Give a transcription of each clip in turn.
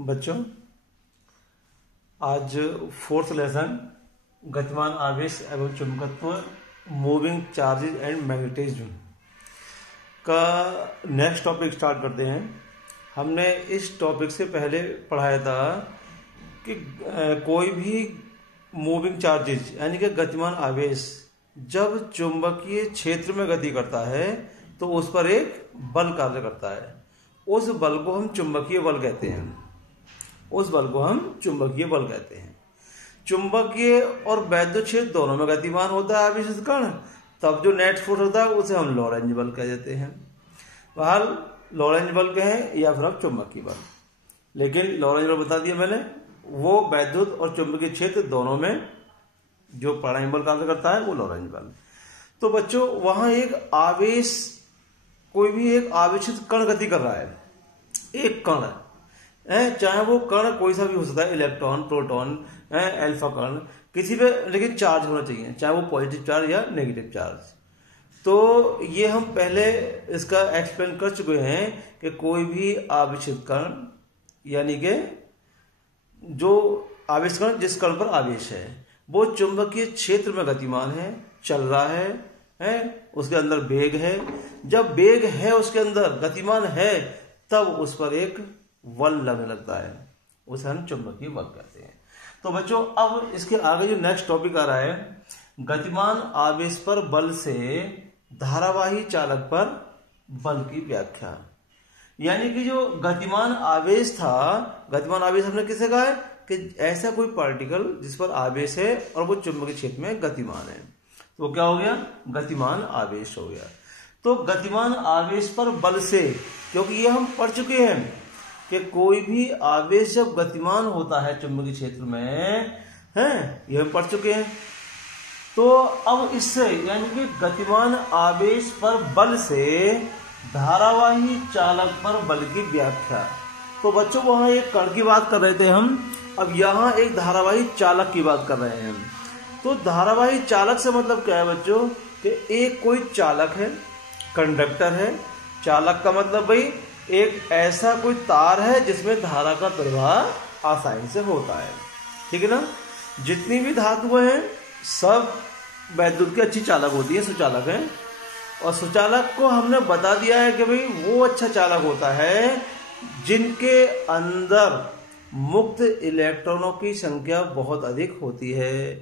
बच्चों, आज fourth lesson गतिमान आवेश एवं चुंबकत्व मूविंग चार्जेज एंड मैग्नेटिज्म का नेक्स्ट टॉपिक स्टार्ट करते हैं। हमने इस टॉपिक से पहले पढ़ाया था कि कोई भी मूविंग चार्जेज यानी कि गतिमान आवेश जब चुंबकीय क्षेत्र में गति करता है तो उस पर एक बल कार्य करता है। उस बल को हम चुंबकीय बल कहते हैं। चुंबकीय और वैद्युत क्षेत्र दोनों में गतिमान होता है आवेश कण, तब जो नेट फोर्स होता है उसे हम लॉरेंज बल कह देते हैं। बहरहाल लॉरेंज बल कहें या फिर आप चुंबकीय बल, लेकिन लॉरेंज बल बता दिया मैंने, वो वैद्युत और चुंबकीय क्षेत्र दोनों में जो प्राणायाम बल कार्य करता है वो लॉरेंज बल। तो बच्चों, वहां एक आवेश, कोई भी एक आवेशित कण गति कर रहा है, एक कण है, चाहे वो कण कोई सा भी हो सकता है, इलेक्ट्रॉन, प्रोटॉन, अल्फा कण, किसी पे लेकिन चार्ज होना चाहिए, चाहे वो पॉजिटिव चार्ज या नेगेटिव चार्ज। तो ये हम पहले इसका एक्सप्लेन कर चुके हैं कि कोई भी आवेशित कण यानी कि जो आवेश कण जिस कण पर आवेश है वो चुंबकीय क्षेत्र में गतिमान है, चल रहा है, उसके अंदर वेग है। जब वेग है उसके अंदर गतिमान है तब उस पर एक बल लगने लगता है, उसे हम चुंबकीय बल कहते हैं। तो बच्चों, अब इसके आगे जो नेक्स्ट टॉपिक आ रहा है, गतिमान आवेश पर बल से धारावाही चालक पर बल की व्याख्या। यानी कि जो गतिमान आवेश था, गतिमान आवेश हमने किसे कहा है कि ऐसा कोई पार्टिकल जिस पर आवेश है और वो चुंबकीय क्षेत्र में गतिमान है, तो क्या हो गया, गतिमान आवेश हो गया। तो गतिमान आवेश पर बल से, क्योंकि ये हम पढ़ चुके हैं कि कोई भी आवेश जब गतिमान होता है चुंबकीय क्षेत्र में, ये हम पढ़ चुके हैं। तो अब इससे यानी कि गतिमान आवेश पर बल से धारावाही चालक पर बल की व्याख्या। तो बच्चों, वहां एक कण की बात कर रहे थे हम, अब यहां एक धारावाही चालक की बात कर रहे हैं हम। तो धारावाही चालक से मतलब क्या है बच्चों कि एक कोई चालक है, कंडक्टर है। चालक का मतलब भाई एक ऐसा कोई तार है जिसमें धारा का प्रवाह आसानी से होता है, ठीक है ना। जितनी भी धातुएं हैं सब वैद्युत की अच्छी चालक होती है, सुचालक है। और सुचालक को हमने बता दिया है कि भाई वो अच्छा चालक होता है जिनके अंदर मुक्त इलेक्ट्रॉनों की संख्या बहुत अधिक होती है,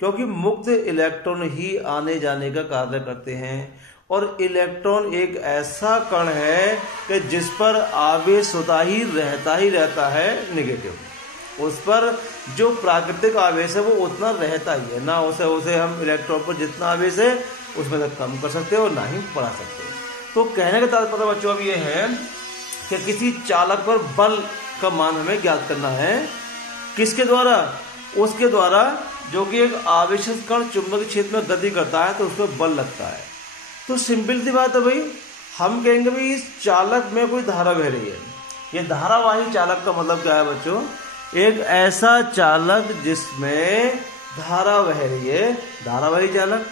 क्योंकि मुक्त इलेक्ट्रॉन ही आने जाने का कार्य करते हैं। और इलेक्ट्रॉन एक ऐसा कण है कि जिस पर आवेश होता ही रहता है निगेटिव। उस पर जो प्राकृतिक आवेश है वो उतना रहता ही है, ना उसे हम इलेक्ट्रॉन पर जितना आवेश है उसमें तक कम कर सकते हो ना ही बढ़ा सकते हो। तो कहने का तात्पर्य बच्चों अब ये है कि किसी चालक पर बल का मान हमें ज्ञात करना है, किसके द्वारा, उसके द्वारा जो कि एक आवेशित कण चुंबकीय क्षेत्र में गति करता है तो उस पर बल लगता है। तो सिंपल सी बात है भाई, हम कहेंगे भाई इस चालक में कोई धारा बह रही है। ये धारावाही चालक का मतलब क्या है बच्चों, एक ऐसा चालक जिसमें धारा बह रही है, धारावाही चालक।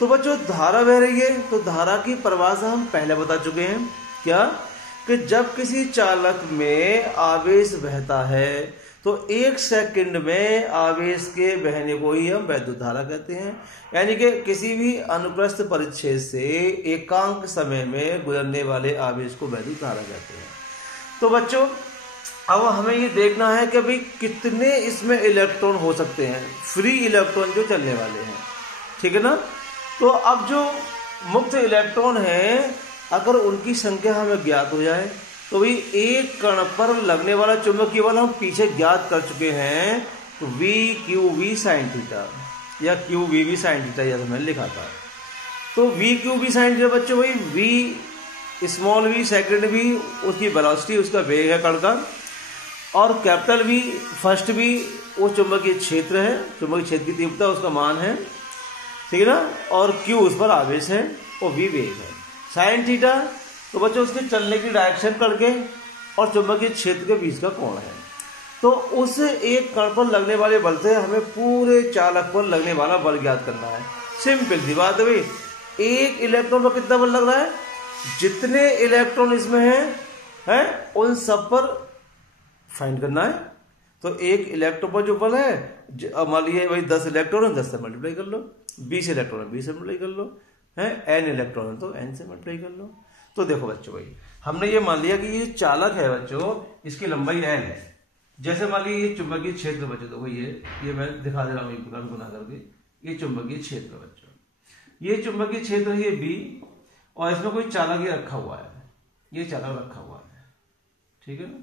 तो बच्चों, धारा बह रही है तो धारा की परिभाषा हम पहले बता चुके हैं, क्या कि जब किसी चालक में आवेश बहता है तो 1 सेकंड में आवेश के बहने को ही हम वैद्युत धारा कहते हैं। यानी कि किसी भी अनुप्रस्थ परिच्छेद से एकांक समय में गुजरने वाले आवेश को वैद्युत धारा कहते हैं। तो बच्चों, अब हमें ये देखना है कि भाई कितने इसमें इलेक्ट्रॉन हो सकते हैं, फ्री इलेक्ट्रॉन जो चलने वाले हैं, ठीक है ना। तो अब जो मुक्त इलेक्ट्रॉन है, अगर उनकी संख्या हमें ज्ञात हो जाए तो भाई एक कण पर लगने वाला चुंबकीय बल हम पीछे ज्ञात कर चुके हैं, तो VQV sin थीटा या QVV sin थीटा जैसे मैंने लिखा था। तो VQV sin थीटा बच्चों भाई V small v second v उसकी वेलोसिटी, उसका वेग है कण का, और कैपिटल V फर्स्ट v वो चुंबकीय क्षेत्र है, चुंबकीय क्षेत्र की तीव्रता उसका मान है, ठीक है ना। और Q उस पर आवेश है और V वेग है। साइन थीटा तो बच्चों उसके चलने की डायरेक्शन करके और चुंबकीय क्षेत्र के बीच का कोण है। तो उस एक कण पर लगने वाले बल से हमें पूरे चालक पर लगने वाला बल ज्ञात करना है। सिंपल सी बात है भाई, एक इलेक्ट्रॉन पर कितना बल लग रहा है, जितने इलेक्ट्रॉन इसमें हैं उन सब पर फाइंड करना है। तो एक इलेक्ट्रॉन पर जो बल है, मान लीजिए भाई 10 इलेक्ट्रॉन है, 10 से मल्टीप्लाई कर लो, 20 इलेक्ट्रॉन है, 20 से मल्टीप्लाई कर लो, है n इलेक्ट्रॉन है तो n से मल्टीप्लाई कर लो। तो देखो बच्चों भाई हमने ये मान लिया कि ये चालक है बच्चों, इसकी लंबाई n है। जैसे मान लीजिए ये चुंबकीय क्षेत्र बच्चों, देखो ये मैं दिखा दे रहा हूँ एक प्रकार गुना करके, ये चुंबकीय क्षेत्र बच्चों, ये चुंबकीय क्षेत्र है ये B, और इसमें कोई चालक ये रखा हुआ है, ये चालक रखा हुआ है, ठीक है ना।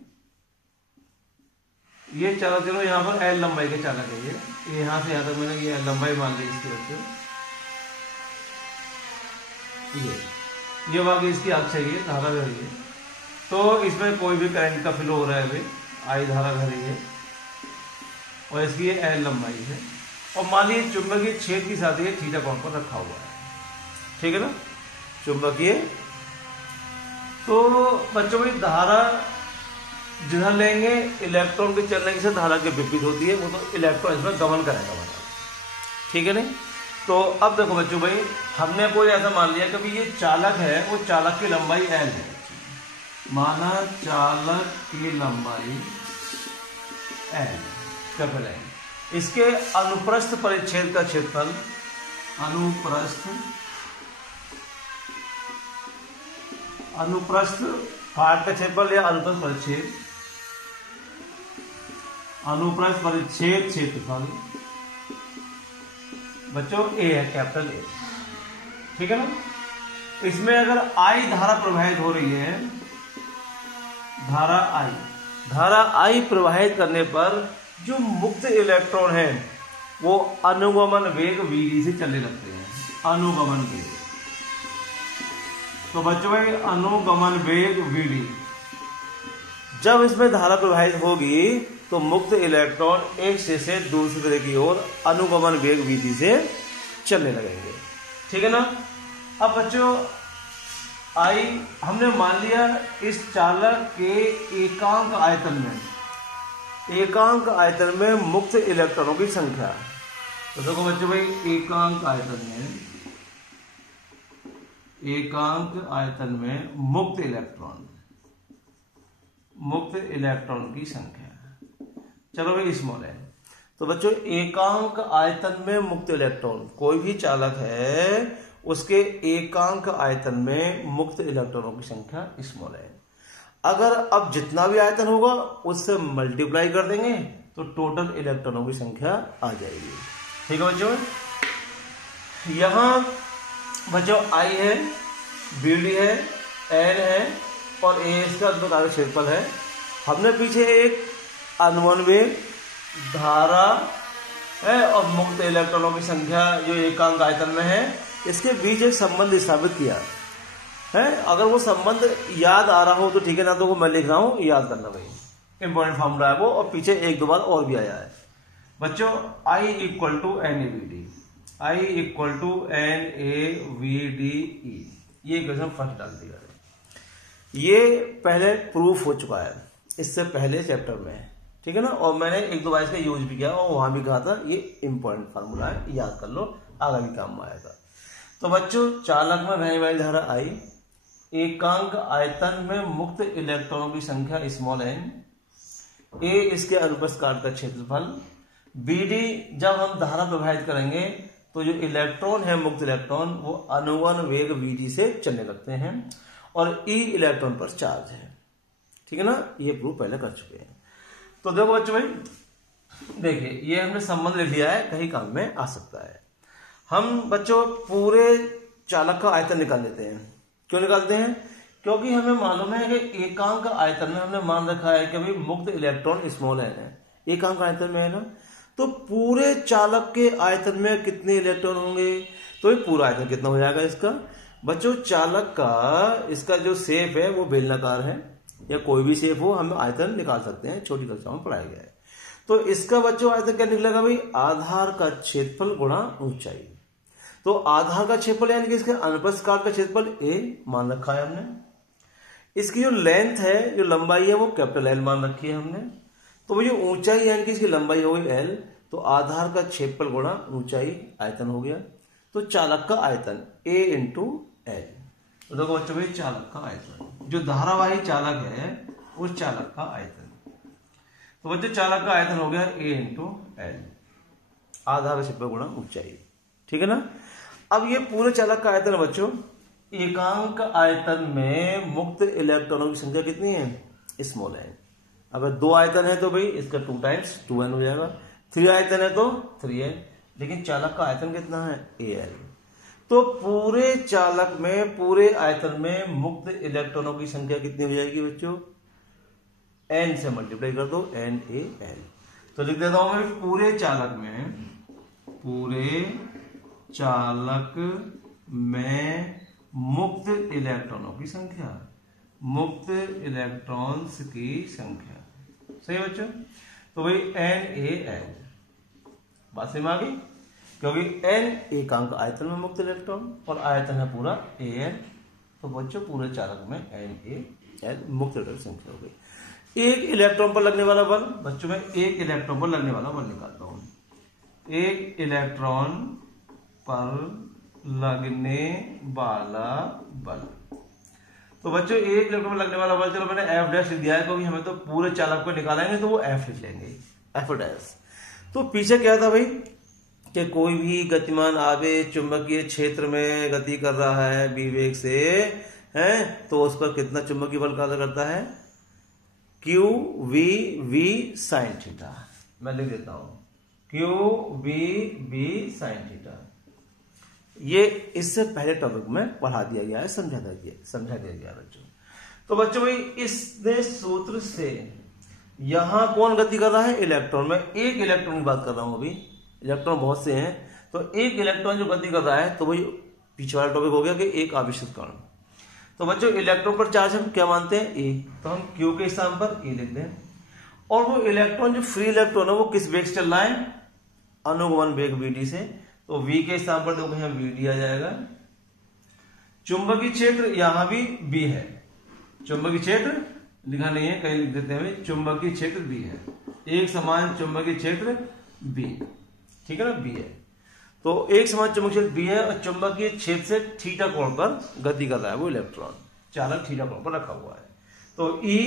ये चालक चलो यहाँ पर L लंबाई के चालक है, ये यहाँ से यहाँ तक मैंने ये लंबाई मान ली इसकी बच्चों, ये वाकई इसकी अक्ष है, ये धारा है ये। तो इसमें कोई भी करंट का फ्लो हो रहा है भाई, आई धारा घर है, और इसकी ये L लंबाई है, और मान लीजिए चुंबकीय क्षेत्र के साथ ये थीटा कोण पर रखा हुआ है, ठीक है ना, चुंबकीय। तो बच्चों भाई धारा जिधर लेंगे इलेक्ट्रॉन के चलने की से धारा के विपरीत होती है, वो तो इलेक्ट्रॉन इसमें गमन करेगा हमारा, ठीक है नहीं। तो अब देखो बच्चों भाई हमने कोई ऐसा मान लिया कि ये चालक है, वो चालक की लंबाई L है, माना चालक की लंबाई L, कैपिटल L, इसके अनुप्रस्थ परिच्छेद का क्षेत्रफल, अनुप्रस्थ फाट का क्षेत्रफल या अनुप्रस्थ परिच्छेद, अनुप्रस्थ परिच्छेद क्षेत्रफल बच्चों A है, कैपिटल A, ठीक है ना। इसमें अगर I धारा प्रवाहित हो रही है, धारा I प्रवाहित करने पर जो मुक्त इलेक्ट्रॉन है वो अनुगमन वेग Vd से चलने लगते हैं, अनुगमन वेग। तो बच्चों भाई अनुगमन वेग Vd, जब इसमें धारा प्रवाहित होगी तो मुक्त इलेक्ट्रॉन एक से दूसरी तरह की ओर अनुगमन वेग Vd से चलने लगेंगे, ठीक है ना। अब बच्चों हमने मान लिया इस चालक के एकांक आयतन में मुक्त इलेक्ट्रॉनों की संख्या। तो देखो बच्चों भाई एकांक आयतन में मुक्त इलेक्ट्रॉन की संख्या, चलो भाई स्मॉल है। तो बच्चों एकांक आयतन में मुक्त इलेक्ट्रॉन, कोई भी चालक है उसके एकांक आयतन में मुक्त इलेक्ट्रॉनों की संख्या स्मॉल है। अगर अब जितना भी आयतन होगा उससे मल्टीप्लाई कर देंगे तो टोटल इलेक्ट्रॉनों की संख्या आ जाएगी, ठीक है बच्चों। यहां बच्चों I है, BD है, L है और A इसका क्षेत्रफल है। हमने पीछे एक अनुगमन वेग, धारा है और मुक्त इलेक्ट्रॉनों की संख्या जो एकांक आयतन में है, इसके बीच एक संबंध स्थापित किया है। अगर वो संबंध याद आ रहा हो तो ठीक है, ना तो वो मैं लिख रहा हूं, याद करना भाई, इंपॉर्टेंट फॉर्मूला है वो, और पीछे एक दो बार और भी आया है बच्चों। I इक्वल टू NaVd, ये इक्वेशन फर्स्ट डाल दिया है। ये पहले प्रूफ हो चुका है इससे पहले चैप्टर में, ठीक है ना, और मैंने एक दो बार इसका यूज भी किया और वहां भी कहा था ये इंपॉर्टेंट फार्मूला है, याद कर लो, आगे भी काम में आएगा। तो बच्चों चालक में बहने वाली धारा I, एकांक आयतन में मुक्त इलेक्ट्रॉनों की संख्या स्मॉल n, A इसके अनुप्रस्थ काट का क्षेत्रफल, BD जब हम धारा प्रवाहित करेंगे तो जो इलेक्ट्रॉन है मुक्त इलेक्ट्रॉन वो अनुगमन वेग Vd से चलने लगते हैं, और E इलेक्ट्रॉन पर चार्ज है, ठीक है ना, ये प्रूफ पहले कर चुके हैं। तो देखो बच्चों भाई देखिए ये हमने संबंध लिख लिया है, कहीं काम में आ सकता है। हम बच्चों पूरे चालक का आयतन निकाल लेते हैं। क्यों निकालते हैं? क्योंकि हमें मालूम है कि एकांक आयतन में हमने मान रखा है कि भाई मुक्त इलेक्ट्रॉन स्मॉल है, एकांक आयतन में है ना, तो पूरे चालक के आयतन में कितने इलेक्ट्रॉन होंगे, तो ये पूरा आयतन कितना हो जाएगा इसका। बच्चों चालक का इसका जो शेप है वो बेलनाकार है, या कोई भी शेप हो हम आयतन निकाल सकते हैं, छोटी कक्षाओं में पढ़ाया गया है। तो इसका बच्चों आयतन क्या निकलेगा भाई, आधार का क्षेत्रफल गुणा ऊंचाई। तो आधार का क्षेत्रफल यानी कि इसके अनुप्रस्थ काट का क्षेत्रफल A मान रखा है हमने, इसकी जो लेंथ है, जो लंबाई है वो कैपिटल L मान रखी है हमने। तो वो जो ऊंचाई यानी कि इसकी लंबाई हो गई L, तो आधार का क्षेत्रफल गुणा ऊंचाई आयतन हो गया। तो चालक का आयतन A इंटू L। तो देखो बच्चों भाई चालक का आयतन, जो धारावाही चालक है उस चालक का आयतन, तो बच्चों चालक का आयतन हो गया A इंटू एल, आधार क्षेत्र गुणा ऊंचाई, ठीक है ना। अब ये पूरे चालक का आयतन है बच्चों, एकांक आयतन में मुक्त इलेक्ट्रॉनों की संख्या कितनी है, स्मॉल एन। अगर 2 आयतन है तो भाई इसका 2 टाइम्स 2n हो जाएगा, 3 आयतन है तो 3n, लेकिन चालक का आयतन कितना है Al। तो पूरे चालक में पूरे आयतन में मुक्त इलेक्ट्रॉनों की संख्या कितनी हो जाएगी बच्चों, n से मल्टीप्लाई कर दो, NaL। तो लिख देता हूं मैं पूरे चालक में मुक्त इलेक्ट्रॉनों की संख्या, मुक्त इलेक्ट्रॉन्स की संख्या, सही है बच्चों। तो भाई NaL, बात समझ में आ गई, क्योंकि n एकांक आयतन में मुक्त इलेक्ट्रॉन और आयतन है पूरा An, तो बच्चों पूरे चालक में NaL मुक्त इलेक्ट्रॉन की संख्या हो गई। एक इलेक्ट्रॉन पर लगने वाला बल, बच्चों में एक इलेक्ट्रॉन पर लगने वाला बल निकालता हूं, एक इलेक्ट्रॉन पर लगने वाला बल। तो बच्चों एक इलेक्ट्रॉन पर लगने वाला बल, चलो मैंने F डैश लिख दिया है क्योंकि हमें तो पूरे चालक को निकालेंगे तो वो F लिख लेंगे, F डैश। तो पीछे क्या था भाई कि कोई भी गतिमान आवेश चुंबकीय क्षेत्र में गति कर रहा है b वेग से, है तो उस पर कितना चुंबकीय बल कार्य करता है, QV साइन थीटा। मैं लिख देता हूं QV साइन थीटा। ये इससे पहले टॉपिक में पढ़ा दिया गया है, समझा दिया गया बच्चों। तो बच्चों भाई इसने सूत्र से यहां कौन गति कर रहा है, इलेक्ट्रॉन। में एक इलेक्ट्रॉन की बात कर रहा हूं, अभी इलेक्ट्रॉन बहुत से हैं, तो एक इलेक्ट्रॉन जो गति कर रहा है, तो भाई पीछे वाला टॉपिक हो गया कि एक आवेशित कण। तो बच्चों इलेक्ट्रॉन पर चार्ज हम क्या मानते हैं, ए, तो हम क्यू के स्थान पर ए लिख दें। और वो इलेक्ट्रॉन जो फ्री इलेक्ट्रॉन है वो किस वेग से चल रहा है, अनुगमन वेग वीडी से, तो v के स्थान पर देखो यहाँ वीडी आ जाएगा। चुंबकीय क्षेत्र यहां भी b है, चुंबकीय क्षेत्र लिखा नहीं है, कहीं लिख देते हैं चुंबकीय क्षेत्र b है, एक समान चुंबकीय क्षेत्र b, ठीक है ना, b है। तो एक समान चुंबकीय क्षेत्र b है और चुंबकीय क्षेत्र से थीटा कोण पर गति कर रहा है वो इलेक्ट्रॉन, चालक थीटा कोण पर रखा हुआ है। तो E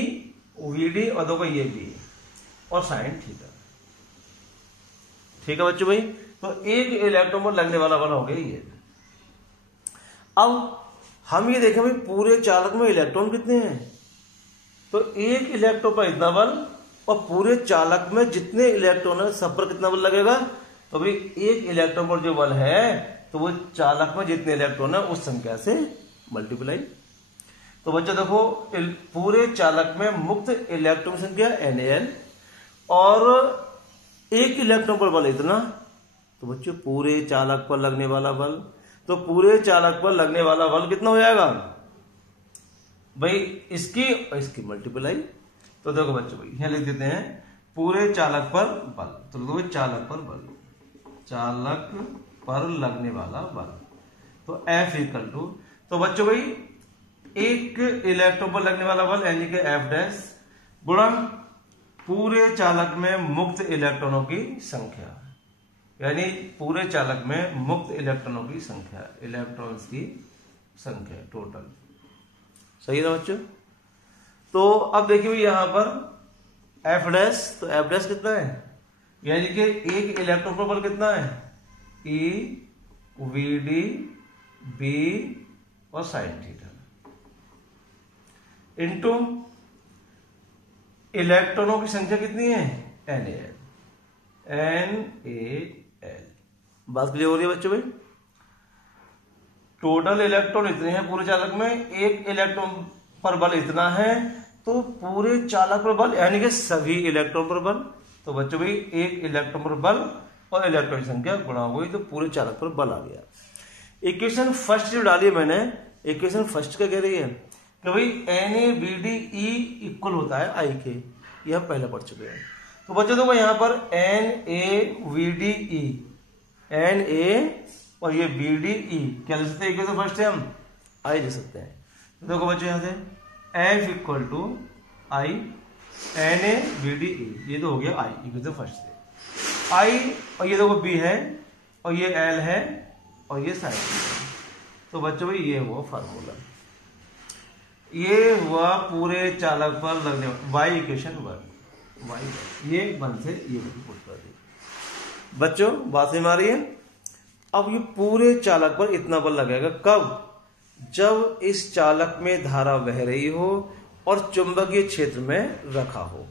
Vd और देखो ये b और साइन थीटा, ठीक है बच्चों भाई। तो एक इलेक्ट्रॉन पर लगने वाला बल हो गया ये। अब हम ये देखें भाई पूरे चालक में इलेक्ट्रॉन कितने हैं, तो एक इलेक्ट्रॉन पर इतना बल और पूरे चालक में जितने इलेक्ट्रॉन है सब पर कितना बल लगेगा, तो भाई एक इलेक्ट्रॉन पर जो बल है तो वो चालक में जितने इलेक्ट्रॉन है उस संख्या से मल्टीप्लाई। तो बच्चों देखो पूरे चालक में मुक्त इलेक्ट्रॉन की संख्या NaL और एक इलेक्ट्रॉन पर बल इतना, तो बच्चों पूरे चालक पर लगने वाला बल, तो पूरे चालक पर लगने वाला बल कितना हो जाएगा भाई, इसकी और इसकी मल्टीप्लाई। तो देखो बच्चों भाई यहां लिख देते हैं पूरे चालक पर बल, तो देखो चालक पर बल, चालक पर लगने वाला बल, तो F इक्वल टू, तो बच्चों भाई एक इलेक्ट्रॉन पर लगने वाला बल यानी कि F डैश गुणा पूरे चालक में मुक्त इलेक्ट्रॉनों की संख्या, यानी पूरे चालक में मुक्त इलेक्ट्रॉनों की संख्या, इलेक्ट्रॉन्स की संख्या टोटल, सही है ना बच्चों। तो अब देखिए यहां पर F डैश, तो F डैश कितना है, यानी कि एक इलेक्ट्रॉन पर बल कितना है, E Vd B और साइन थीटा इनटू इलेक्ट्रॉनों की संख्या कितनी है NaL, बात क्लियर हो रही है बच्चों भाई। टोटल इलेक्ट्रॉन इतने हैं पूरे चालक में, एक इलेक्ट्रॉन पर बल इतना है, तो पूरे चालक पर बल यानी कि सभी इलेक्ट्रॉन पर बल, तो बच्चों भाई एक इलेक्ट्रॉन पर बल और इलेक्ट्रॉन की संख्या गुणा हो गई, तो पूरे चालक पर बल आ गया। इक्वेशन फर्स्ट जो डाली है मैंने, इक्वेशन फर्स्ट क्या कह रही है कि भाई NaBdE इक्वल होता है I के, यह पहले पढ़ चुके हैं। तो बच्चों देखो यहाँ पर NaVdE, Na और ये BdE क्या लिख सकते हैं, इक्वेशन फर्स्ट से हम I लिख सकते हैं। तो देखो बच्चों यहाँ से F equal to I NaBdE, ये तो हो गया I इक्वेशन फर्स्ट से, I और ये देखो B है और ये L है और ये साइन है। तो बच्चों भाई ये हुआ फार्मूला, ये हुआ पूरे चालक पर लगने वाला, Y इक्वेशन 1। वाई बल, ये बल से ये वैल्यू पुट कर दी। बच्चों बात समझ में आ रही है? अब ये पूरे चालक पर इतना बल लगेगा कब? जब इस चालक में धारा बह रही हो और चुंबकीय क्षेत्र में रखा हो,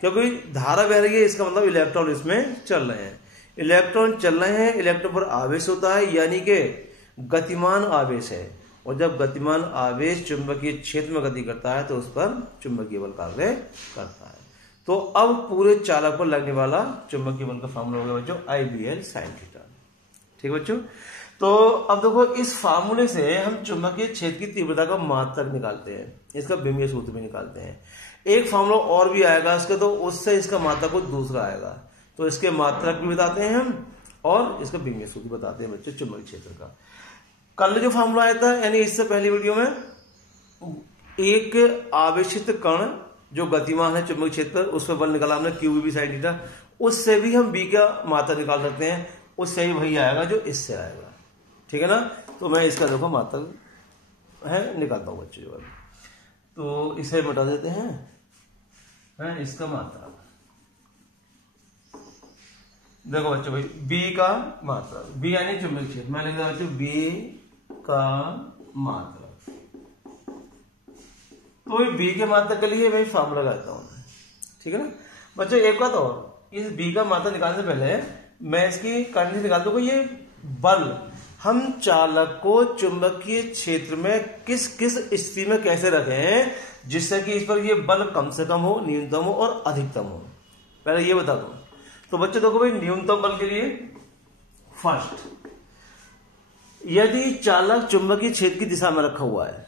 क्योंकि धारा बह रही है इसका मतलब इलेक्ट्रॉन इसमें चल रहे हैं, इलेक्ट्रॉन चल रहे हैं, इलेक्ट्रॉन पर आवेश होता है, यानी कि गतिमान आवेश है, और जब गतिमान आवेश चुंबकीय क्षेत्र में गति करता है तो उस पर चुंबकीय बल कार्य करता है। तो अब पूरे चालक पर लगने वाला चुंबकीय बल का फार्मूला होगा बच्चों IBL sin थीटा। ठीक बच्चों, तो अब देखो इस फार्मूले से हम चुंबकीय क्षेत्र की तीव्रता का मात्रक निकालते हैं, इसका विमीय सूत्र भी निकालते हैं। एक फार्मूला और भी आएगा इसका, तो उससे इसका मात्रक को दूसरा आएगा, तो इसके मात्रक भी बताते हैं हम और इसका विमीय सूत्र बताते हैं बच्चों चुंबकीय क्षेत्र का। कल जो फार्मूला आया था, यानी इससे पहली वीडियो में, एक आवेशित कण जो गतिमान है चुंबकीय क्षेत्र पर, उस पर बल निकाला हमने QV sin थीटा, उससे भी हम B का मात्रक निकाल सकते हैं, उससे ही वही आएगा जो इससे आएगा। ठीक है ना? तो मैं इसका देखो मात्रक है निकालता हूं बच्चों जो, तो इसे मिटा देते हैं इसका मात्रक। देखो बच्चों भाई B का मात्रक, B यानी चुंबकीय क्षेत्र, मैं लिख रहा बच्चों B का मात्रक। तो B के मात्रक के लिए मैं फार्मूला लगाता हूं। ठीक है ना बच्चों? एक बात और, इस B का मात्रक निकालने से पहले मैं इसकी कंडीशन निकाल दूंगा। ये बल हम चालक को चुंबकीय क्षेत्र में किस किस स्थिति में कैसे रखें जिससे कि इस पर ये बल कम से कम हो, न्यूनतम हो और अधिकतम हो, पहले ये बता दूं। तो बच्चे देखो भाई, न्यूनतम बल के लिए फर्स्ट, यदि चालक चुंबकीय क्षेत्र की दिशा में रखा हुआ है,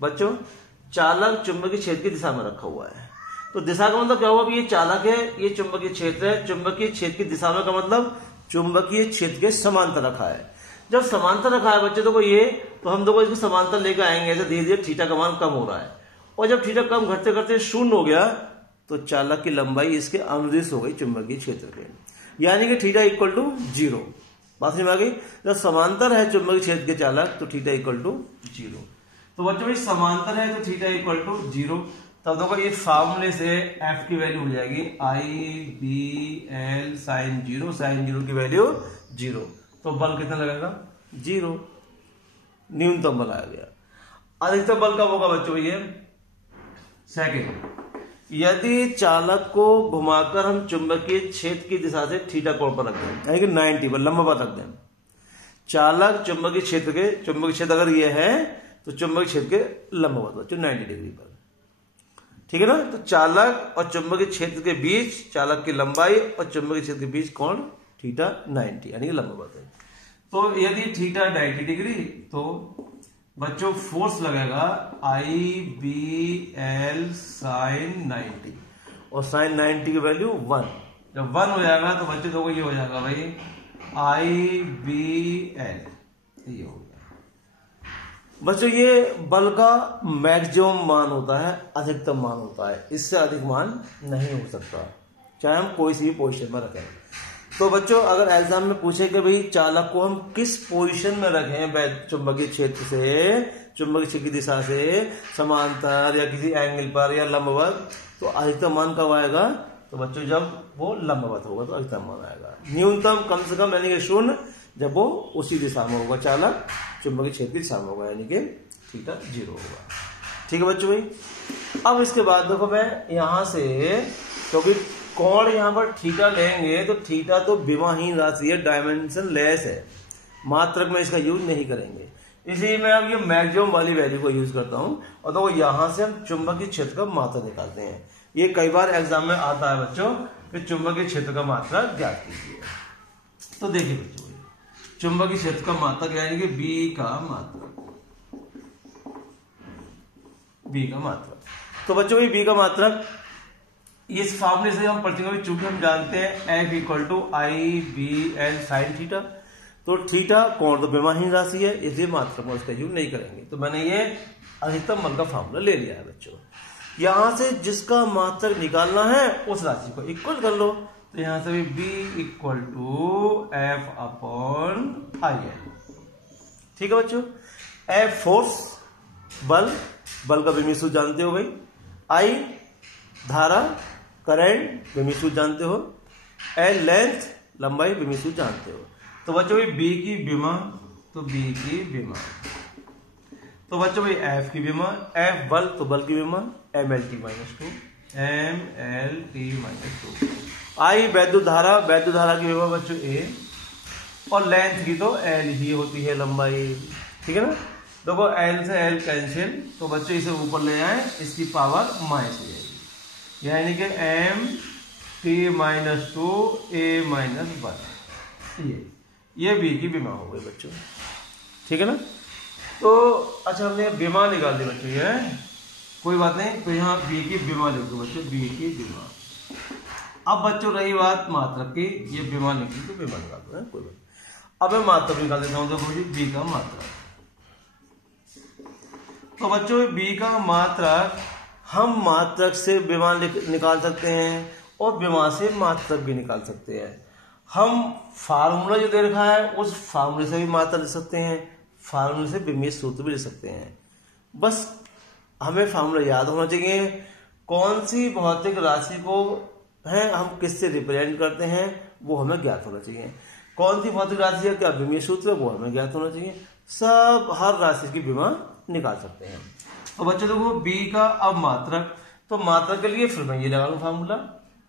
बच्चों चालक चुंबकीय क्षेत्र की दिशा में रखा हुआ है, तो दिशा का मतलब क्या हुआ? ये चालक है, ये चुंबकीय क्षेत्र है, चुंबकीय क्षेत्र की दिशा में का मतलब चुंबकीय क्षेत्र के समांतर रखा है। जब समांतर रखा है बच्चे देखो ये, तो हम देखो इसको समांतर लेकर आएंगे, ऐसे धीरे धीरे थीटा का मान कम हो रहा है, और जब थीटा कम घटते घटते शून्य हो गया तो चालक की लंबाई इसके अनुदिश हो गई चुंबकीय क्षेत्र के, यानी कि थीटा इक्वल टू 0। बात समझ में आ गई? जब समांतर है चुंबकीय क्षेत्र के चालक तो थीटा इक्वल टू 0। तो बच्चों भाई समांतर है तो थीटा इक्वल टू 0, तब देखो इस फार्मूले से F की वैल्यू हो जाएगी IBL sin 0, sin 0 की वैल्यू 0, तो बल कितना लगेगा? 0, न्यूनतम बल आ गया। अधिकतम बल कब होगा बच्चों? ये सेकंड, यदि चालक को घुमाकर हम चुंबकीय क्षेत्र की दिशा से थीटा कोण पर रख दें, यानी कि 90 पर लंबवत रख दें, चालक चुंबकीय क्षेत्र के, चुंबकीय क्षेत्र अगर ये है तो चुंबकीय क्षेत्र के लंबवत बच्चों 90 डिग्री पर। ठीक है ना? तो चालक और चुंबकीय क्षेत्र के बीच, चालक की लंबाई और चुंबकीय क्षेत्र के बीच कोण थीटा 90 यानी कि लंबवत है। तो यदि थीटा 90 डिग्री तो बच्चों फोर्स लगेगा IBL sin 90, और sin 90 की वैल्यू 1। जब 1 हो जाएगा तो बच्चों देखो ये हो जाएगा भाई IBL, ये हो गया बच्चों। ये बल का मैक्सिमम मान होता है, अधिकतम मान होता है, इससे अधिक मान नहीं हो सकता, चाहे हम कोई सी भी पोजीशन में रखें। तो बच्चों अगर एग्जाम में पूछे कि भाई चालक को हम किस पोजीशन में रखें चुंबकीय क्षेत्र से, चुंबकीय क्षेत्र की दिशा से समांतर या किसी एंगल पर या लंबवत, तो अधिकतम मान कब आएगा? तो बच्चों जब वो लंबवत होगा तो अधिकतम मान आएगा। न्यूनतम कम से कम यानी कि 0 जब वो उसी दिशा में होगा, चालक चुंबकीय क्षेत्र की दिशा में होगा, यानी कि थीटा 0 होगा। ठीक है बच्चों भाई? अब इसके बाद देखो मैं यहां से, क्योंकि कोण यहां पर थीटा लेंगे तो थीटा तो विमाहीन राशि है, डायमेंशन लेस है, मात्रक में इसका यूज नहीं करेंगे, इसलिए मैं अब ये मैक्सिमम वाली वैल्यू को यूज करता हूं। और तो यहां से हम चुंबकीय क्षेत्र का मात्रक निकालते हैं। ये कई बार एग्जाम में आता है बच्चों कि चुंबकीय क्षेत्र का मात्रक ज्ञात कीजिए। तो देखिए बच्चों, चुंबकीय क्षेत्र का मात्रक यानी कि B का मात्रक, तो बच्चों भाई B का मात्रक इस फार्मूले से हम पढ़ेंगे, चूंकि हम जानते हैं F equal to IBL sin theta, तो थीटा कोण तो विमाहीन राशि है, इसलिए मात्रक में उसका यूज नहीं करेंगे। तो मैंने ये अधिकतम बल का फार्मूला ले लिया है बच्चों। यहां से जिसका मात्रक निकालना है उस राशि को इक्वल कर लो, तो यहां से भी B equal to F upon IL। ठीक है बच्चों? F फोर्स, बल, बल का विमीय सूत्र जानते हो भाई, I धारा करंट बीमी सूत्र जानते हो, एल लेंथ लंबाई बीमी सूत्र जानते हो। तो बच्चों भाई बी की विमा, तो बी की विमा, तो बच्चों भाई एफ की विमा, एफ बल, तो बल की विमा M L T minus two, M L T minus two. I वैद्युत धारा, वैद्युत धारा की विमा बच्चों ए, और लेंथ की तो एल ही होती है लंबाई, ठीक है ना। देखो एल से एल कैंसिल, तो बच्चों इसे ऊपर ले आए, इसकी पावर माइनस हो जाएगी, यानी कि M T minus to A minus one, ये बी की विमा हो गई बच्चों, ठीक है ना। तो अच्छा हमने विमा निकाल दी बच्चों, ये कोई बात नहीं, तो यहाँ बी की विमा लिख दो बच्चों, बी की विमा। अब बच्चों रही बात मात्रक की, ये विमा निकली तो विमा निकाल दो, कोई बात। अब मैं मात्रक निकाल देता हूँ, देखो जी बी का मात्रक। तो बच्चों बी का मात्रक, हम मात्रक से विमा निकाल सकते हैं और विमा से मात्रक भी निकाल सकते हैं। हम फार्मूला जो दे रखा है उस फार्मूले से भी मात्रा लिख सकते हैं, फार्मूले से विमीय सूत्र भी लिख सकते हैं। बस हमें फार्मूला याद होना चाहिए, कौन सी भौतिक राशि को है हम किससे रिप्रेजेंट करते हैं वो हमें ज्ञात होना चाहिए, कौन सी भौतिक राशि है क्या विमीय सूत्र है वो हमें ज्ञात होना चाहिए। सब हर राशि की विमा निकाल सकते हैं। तो बच्चों देखो बी का अब मात्रक, तो मात्रक के लिए फिर मैं ये लगा लूं फार्मूला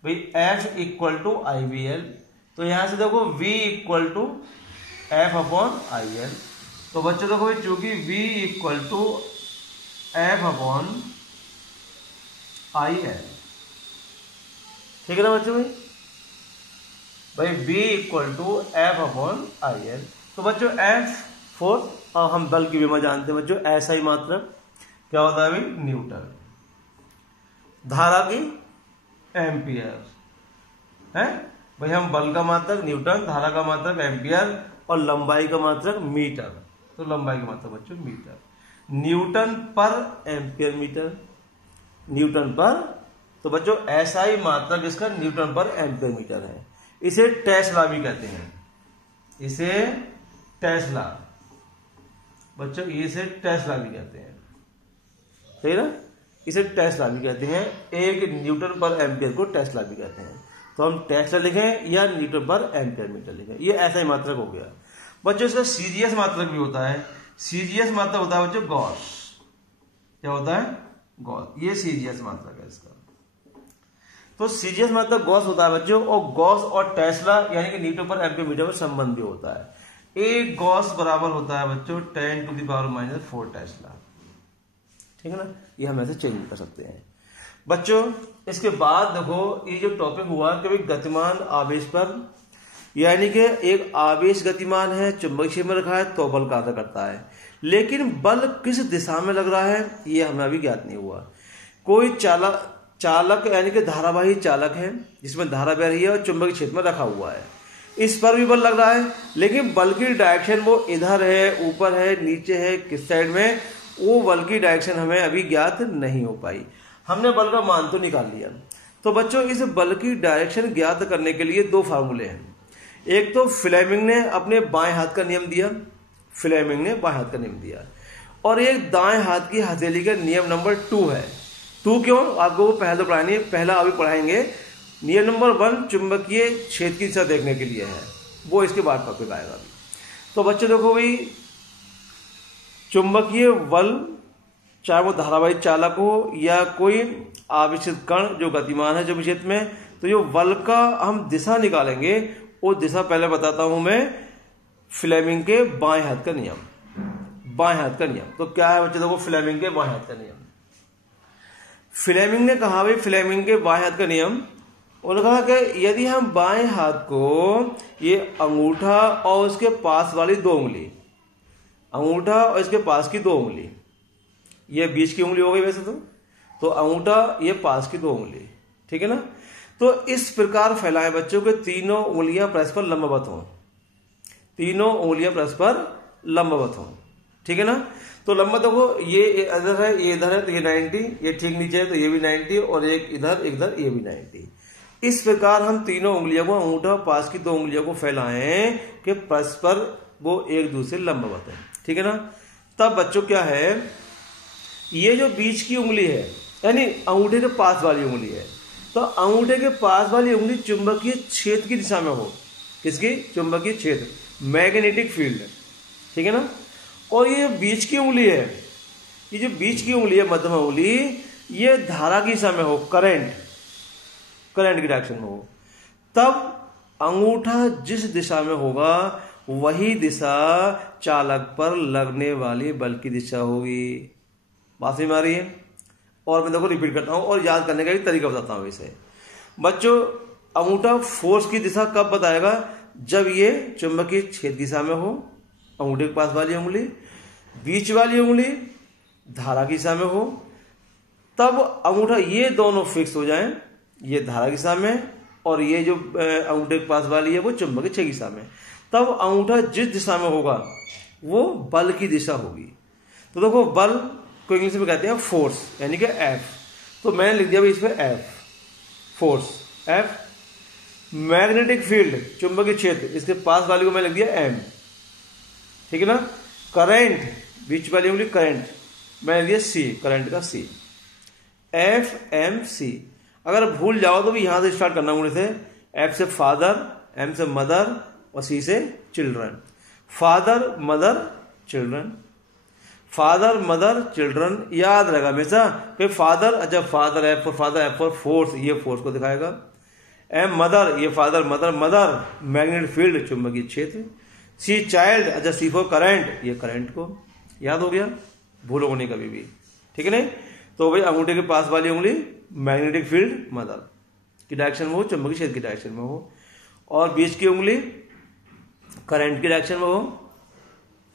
भाई F equal to I V L, तो यहां से देखो v equal to F upon I L. तो बच्चों देखो भाई चूंकि v equal to F upon I L, ठीक है ना बच्चों भाई v equal to F upon I L. तो बच्चों एफ फोर्स, और हम बल की विमा जानते हैं बच्चों, ऐसा ही मात्रक क्या होता है भाई न्यूटन, धारा की एम्पियर है भाई, हम बल का मात्रक न्यूटन, धारा का मात्रक एम्पियर और लंबाई का मात्रक मीटर। तो लंबाई का मात्रक बच्चों मीटर, न्यूटन पर एम्पियर मीटर, न्यूटन पर। तो बच्चों ऐसा ही मात्रक इसका न्यूटन पर एम्पियर मीटर है। इसे टेस्ला भी कहते हैं, इसे टेस्ला बच्चों, इसे टेस्ला भी कहते हैं, सही ना, इसे टेस्ला भी कहते हैं। एक न्यूटन पर एम्पियर को टेस्ला भी कहते हैं। तो हम टेस्ला लिखें या न्यूटन पर एम्पियर मीटर लिखें, ये ऐसा ही मात्रक हो गया बच्चों। इसका सीजीएस मात्रक भी होता है, सीजीएस मात्रक होता है बच्चों गॉस, क्या होता है गॉस, ये सीजीएस मात्रक है इसका। तो सीजीएस मात्रक गॉस होता है बच्चों, और गॉस और टेस्ला यानी कि न्यूटन पर एम्पियर मीटर में संबंध भी होता है। एक गॉस बराबर होता है बच्चों 10⁻⁴ टेस्ला, ठीक है ना। ये हम ऐसे चेंज कर सकते हैं बच्चों। इसके बाद देखो ये जो टॉपिक हुआ कि गतिमान आवेश पर, यानी कि एक आवेश गतिमान है, चुंबकीय क्षेत्र में रखा है तो बल कार्य करता है, लेकिन बल किस दिशा में लग रहा है ये हमें अभी ज्ञात नहीं हुआ। कोई चालक यानी कि धारावाही चालक है जिसमें धारा बह रही है और चुंबकीय क्षेत्र में रखा हुआ है, इस पर भी बल लग रहा है, लेकिन बल की डायरेक्शन वो इधर है, ऊपर है, नीचे है, किस साइड में, वो बल की डायरेक्शन हमें अभी ज्ञात नहीं हो पाई। हमने बल का मान तो निकाल लिया। तो बच्चों इस बल की डायरेक्शन ज्ञात करने के लिए दो फार्मूले हैं। एक तो फ्लेमिंग ने अपने बाएं हाथ का नियम दिया, फ्लेमिंग ने बाएं हाथ का नियम दिया, और एक दाएं हाथ की हथेली का नियम नंबर 2 है। 2 क्यों, आपको पहले तो पढ़ाएंगे, पहला अभी पढ़ाएंगे। नियम नंबर 1 चुंबकीय क्षेत्र की दिशा देखने के लिए है, वो इसके बाद टॉपिक आएगा। तो बच्चों देखो भाई चुंबकीय बल, चाहे वो धारावाही चालक हो या कोई आवेशित कण जो गतिमान है चुंबकीय क्षेत्र में, तो जो बल का हम दिशा निकालेंगे वो दिशा पहले बताता हूं मैं, फ्लेमिंग के बाएं हाथ का नियम, बाएं हाथ का नियम। तो क्या है बच्चे देखो फ्लेमिंग के बाएं हाथ का नियम। फ्लेमिंग ने कहा भाई फ्लेमिंग के बाएं हाथ का नियम, उन्होंने कहा कि यदि हम बाएं हाथ को ये अंगूठा और उसके पास वाली 2 उंगली, अंगूठा और इसके पास की 2 उंगली, ये बीच की उंगली हो गई वैसे तो अंगूठा ये पास की 2 उंगली, ठीक है ना। तो इस प्रकार फैलाएं बच्चों के तीनों उंगलियां परस्पर लंबवत हों, तीनों उंगलियां परस्पर लंबवत हों, ठीक है ना। तो लंबा देखो ये इधर है, ये इधर है, तो ये 90, ये ठीक नीचे है तो ये भी 90, और एक इधर इधर ये भी 90। इस प्रकार हम तीनों उंगलियों को, अंगूठा पास की 2 उंगलियों को फैलाएं कि परस्पर वो एक दूसरे लंबवत है, ठीक है ना। तब बच्चों क्या है, ये जो बीच की उंगली है यानी अंगूठे के पास वाली उंगली है, तो अंगूठे के पास वाली उंगली चुंबकीय क्षेत्र की दिशा में हो। किसकी? चुंबकीय क्षेत्र, मैग्नेटिक फील्ड, ठीक है ना। और ये बीच की उंगली है, ये जो बीच की उंगली है मध्यमा उंगली, ये धारा की दिशा में हो, करंट की डायरेक्शन में हो, तब अंगूठा जिस दिशा में होगा वही दिशा चालक पर लगने वाली बल की दिशा होगी। बात समझ में आ रही है? और मैं देखो रिपीट करता हूं और याद करने का भी तरीका बताता हूं इसे। बच्चों, अंगूठा फोर्स की दिशा कब बताएगा? जब ये चुंबकीय क्षेत्र की दिशा में हो, अंगूठे के पास वाली उंगली, बीच वाली उंगली धारा की दिशा में हो, तब अंगूठा ये दोनों फिक्स हो जाएं, ये धारा की दिशा में और ये जो अंगूठे के पास वाली है वो चुंबकीय क्षेत्र की दिशा में, तब अंगूठा जिस दिशा में होगा वो बल की दिशा होगी। तो देखो, बल को इंग्लिश में कहते हैं फोर्स, यानी कि एफ। तो मैंने लिख दिया इस पर F, force F. Magnetic field, चुंबकीय क्षेत्र, इसके पास वाली को मैं लिख दिया एम, ठीक है ना। करंट, बीच वाली उंगली करंट, मैंने लिख दिया सी, करंट का सी, एफ एम सी। अगर भूल जाओ तो भी यहां से स्टार्ट करना उंगली से, एफ से फादर, एम से मदर और सी से children. Father mother children, father mother children, याद रहेगा हमेशा कि फादर, अच्छा फादर एफ फॉर फोर्स, ये फोर्स को दिखाएगा। एम मदर, ये father mother, mother magnetic field, चुंबकीय क्षेत्र। सी चाइल्ड, अच्छा सी फॉर करंट, ये करंट को। याद हो गया? भूलोगे नहीं कभी भी, ठीक है नहीं। तो भाई अंगूठे के पास वाली उंगली मैग्नेटिक फील्ड मदर की डायरेक्शन में हो, चुंबकीय क्षेत्र की डायरेक्शन में हो, और बीच की उंगली करंट की डायरेक्शन में हो,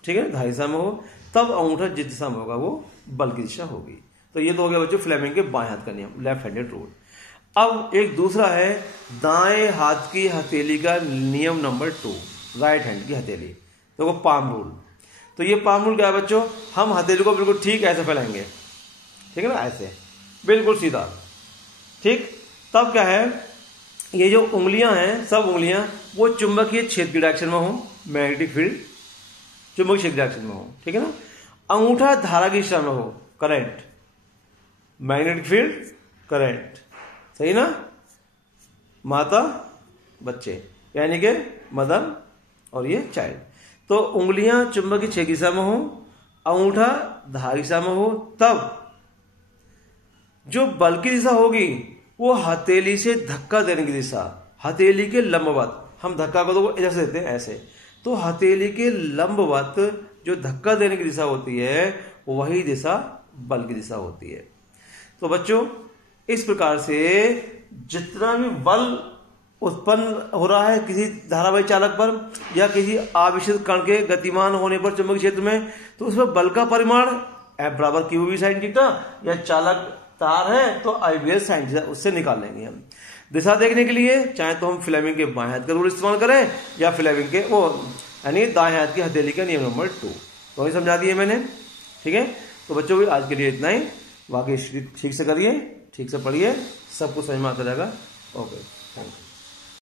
ठीक है, धारा दिशा में हो, तब अंगूठा जिस दिशा में होगा वो बल की दिशा होगी। तो ये तो हो गया बच्चों फ्लेमिंग के बाएं हाथ का नियम, लेफ्ट हैंडेड रूल। अब एक दूसरा है दाएं हाथ की हथेली का नियम नंबर 2, राइट हैंड की हथेली, देखो पाम रूल। तो ये पाम रूल क्या है बच्चों? हम हथेली को बिल्कुल ठीक ऐसे फैलाएंगे, ठीक है ना, ऐसे बिल्कुल सीधा, ठीक। तब क्या है, ये जो उंगलियां हैं, सब उंगलियां वो चुंबकीय क्षेत्र की डायरेक्शन में हो, मैग्नेटिक फील्ड चुंबकीय क्षेत्र की डायरेक्शन में हो, ठीक है ना। अंगूठा धारा की दिशा में हो, करंट, मैग्नेटिक फील्ड करंट, सही ना। माता बच्चे, यानी कि मदर और ये चाइल्ड। तो उंगलियां चुंबकीय क्षेत्र की दिशा में हो, अंगूठा धारा की दिशा में हो, तब जो बल की दिशा होगी वो हथेली से धक्का देने की दिशा, हथेली के लंबवत। हम धक्का को तो ऐसे देते हैं, ऐसे, तो हथेली के लंबवत जो धक्का देने की दिशा होती है वही दिशा बल की दिशा होती है। तो बच्चों, इस प्रकार से जितना भी बल उत्पन्न हो रहा है किसी धारावाही चालक पर या किसी आवेशित कण के गतिमान होने पर चुंबकीय क्षेत्र में, तो उसमें बल का परिमाण F बराबर क्यू वी साइन थीटा, या चालक तार है तो आई वी एस साइन थीटा, उससे निकाल लेंगे हम। दिशा देखने के लिए चाहे तो हम फ्लेमिंग के बाएं हाथ का रूल इस्तेमाल करें या फ्लेमिंग के वो यानी दाएं हाथ की हथेली का नियम नंबर 2, तो ही समझा दिए मैंने, ठीक है। तो बच्चों भी आज के लिए इतना ही, बाकी ठीक से करिए, ठीक से पढ़िए, सब कुछ समझ में आता रहेगा। Okay, thank you.